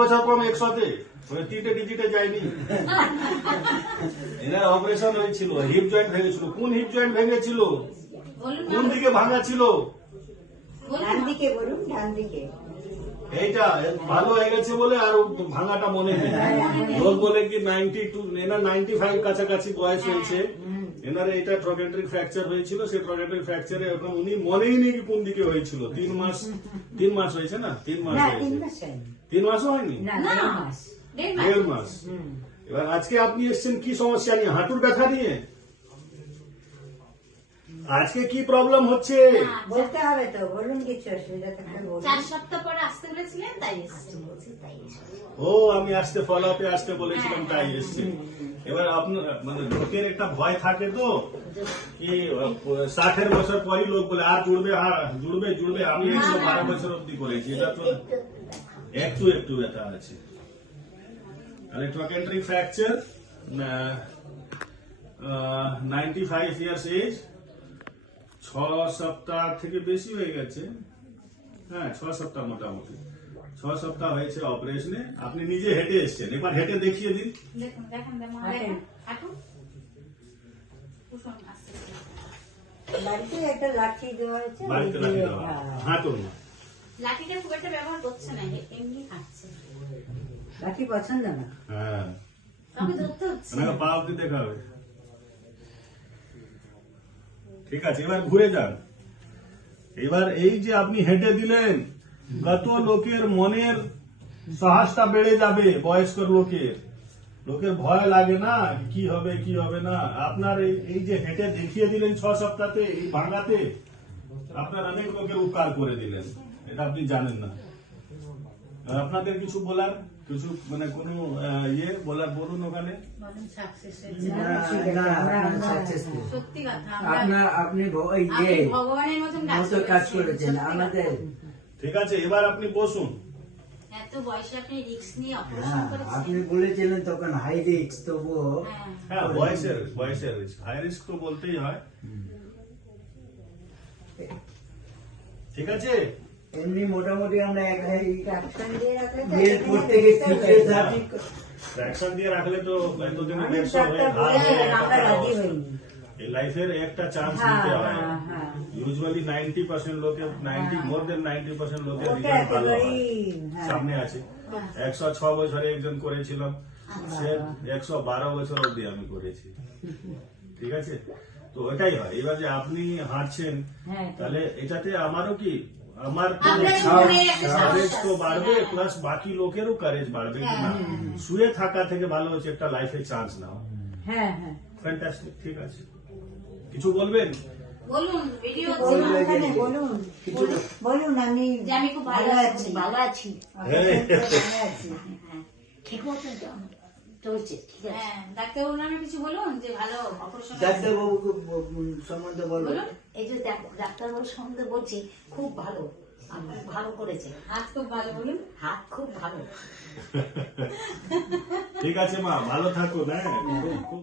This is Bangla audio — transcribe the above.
বছর কম 100-তে, মানে 3টে ডিজিটে যায়নি। এনার অপারেশন হয়েছিল, হিপ জয়েন্ট ভেঙেছিল। কোন হিপ জয়েন্ট ভেঙেছিল, কোন দিকে ভাঙা ছিল? ডান দিকে বলুন, ডান দিকে। এইটা ভালো হয়ে গেছে বলে আর ভাঙাটা মনে নেই। লোক বলে কি 92, এনার 95 কাছাকাছি বয়স হয়েছে। এনার এটা ট্রকেন্ট্রিক ফ্র্যাকচার হয়েছিল, সেই ট্রকেন্ট্রিক ফ্র্যাকচারে এখন উনি মনেই নেই কোন দিকে হয়েছিল। 3 মাস হয়েছে না? 3 মাস হয়েছে। 3 মাসও হয়নি, 1.5 মাস। এবার আজকে আপনি এসেছেন কি সমস্যা নিয়ে? হাঁটুর ব্যথা নিয়ে। আজকে কি প্রবলেম হচ্ছে বলতে হবে তো, বলুন। কিছু অসুবিধা থাকলে বলুন। 4 সপ্তাহ পরে আসতে বলেছিলেন, তাই এসেছি। ও, আমি আসতে ফলো আপে আসতে বলেছিলাম, তাই এসছে। এবার আপনার মানে লোকের একটা ভয় থাকে তো কি 60 বছর পরই লোক বলে আর জুড়বে, আর জুড়বে। আমি 112 বছর অব্দি করেছি, এটা তো একটু ব্যথা আছে। তাহলে ট্রকেন্ট্রিক ফ্র্যাকচার, 95 ইয়ার্স এজ, 6 সপ্তাহ থেকে বেশি হয়ে গেছে। হ্যাঁ, 6 সপ্তাহ মোটামুটি 6 সপ্তাহ হয়েছে অপারেশনে। আপনি নিজে হেঁটে এসছেন, এবার হেঁটে দেখিয়ে দিন। বাড়িতে একটা লাঠি দেওয়া হয়েছে, বাড়িতে লাঠি দেওয়া, হাঁটুন না। লাঠিটা খুব একটা ব্যবহার করছে না, এমনি হাঁটছে। লাঠি পছন্দ না। হ্যাঁ, তবে ধরতে হচ্ছে। ওনাকে পা অব্দি দেখা হবে। ঠিক আছে, এবার ঘুরে যান। এবার এই যে আপনি হেঁটে দিলেন, কত লোকের মনের সাহসটা বেড়ে যাবে। বয়স্ক লোকের ভয় লাগে না, কি হবে না। আপনার এই যে হেঁটে দেখিয়ে দিলেন 6 সপ্তাহে, এই ভাঙাতে আপনার অনেক লোকের উপকার করে দিলেন, এটা আপনি জানেন না। আর আপনাদের কিছু বলার, কিছু মানে কোনো বলার বলুন ওখানে। সত্যি কথা, আপনি ভগবানের মতো কাজ করেছেন আমাদের। ঠিক আছে, এবার আপনি বসুন। এত বয়সে আপনি রিস্ক নিয়ে অপারেশন করেছেন। আপনি বলেছিলেন তখন হাই রিস্ক, তবুও হ্যাঁ, বয়সের রিস্ক, হাই রিস্ক তো বলতেই হয়। ঠিক আছে, এমনি মোটামুটি আমরা ট্রাকশন দিয়ে রাখলে তো বিয়ের পর থেকে ফ্র্যাকশন দিয়ে রাখলে তো এতদিনে আমি 150 হয়ে ডাক্তার ঘা বলে হয়ে আমরা রাজি হইনি। এই লাইফের একটা চান্স হ্যাঁ, নিতে হয়। হ্যাঁ, হ্যাঁ। ইউজুয়ালি 90% লোকের, মোর দেন 90% লোকের ওটা রেজাল্ট ভালো হয়। একেবারেই, হ্যাঁ। সামনে আছে। 106 বছরে একজন করেছিলাম, সে 112 বছর অব্দি আমি করেছি। ঠিক আছে, তো ওটাই হয়। এবার যে আপনি হাঁটছেন, হ্যাঁ। তাহলে এটাতে আমারও কি, আমার আপনার মনের একটা সাহস কারেজ তো আসছে, বাড়বে, হ্যাঁ। প্লাস বাকি লোকেরও কারেজ বাড়বে। কিনা শুয়ে থাকা থেকে ভালো হচ্ছে একটা লাইফে চান্স নাও। হ্যাঁ, হ্যাঁ। ফ্যান্টাস্টিক। ঠিক আছে, কিছু বলবেন? বলুন, ভিডিও বলুন, ওখানে বলুন, বলুন। আমি যে আমি খুব ভালো আছি। ভালো আছি। ঠিক মতো চলছে, ঠিক আছে। হ্যাঁ, ডাক্তারবাবুর নামে কিছু বলুন যে ভালো অপারেশন। ডাক্তারবাবুকে সম্বন্ধে বলো। এই যে ডাক্তারবাবুর সম্বন্ধে বলছি, খুব ভালো, আপনি ভালো করেছে। হাত খুব ভালো, বলুন। হাত খুব ভালো। ঠিক আছে মা, ভালো থাকো। হ্যাঁ, খুব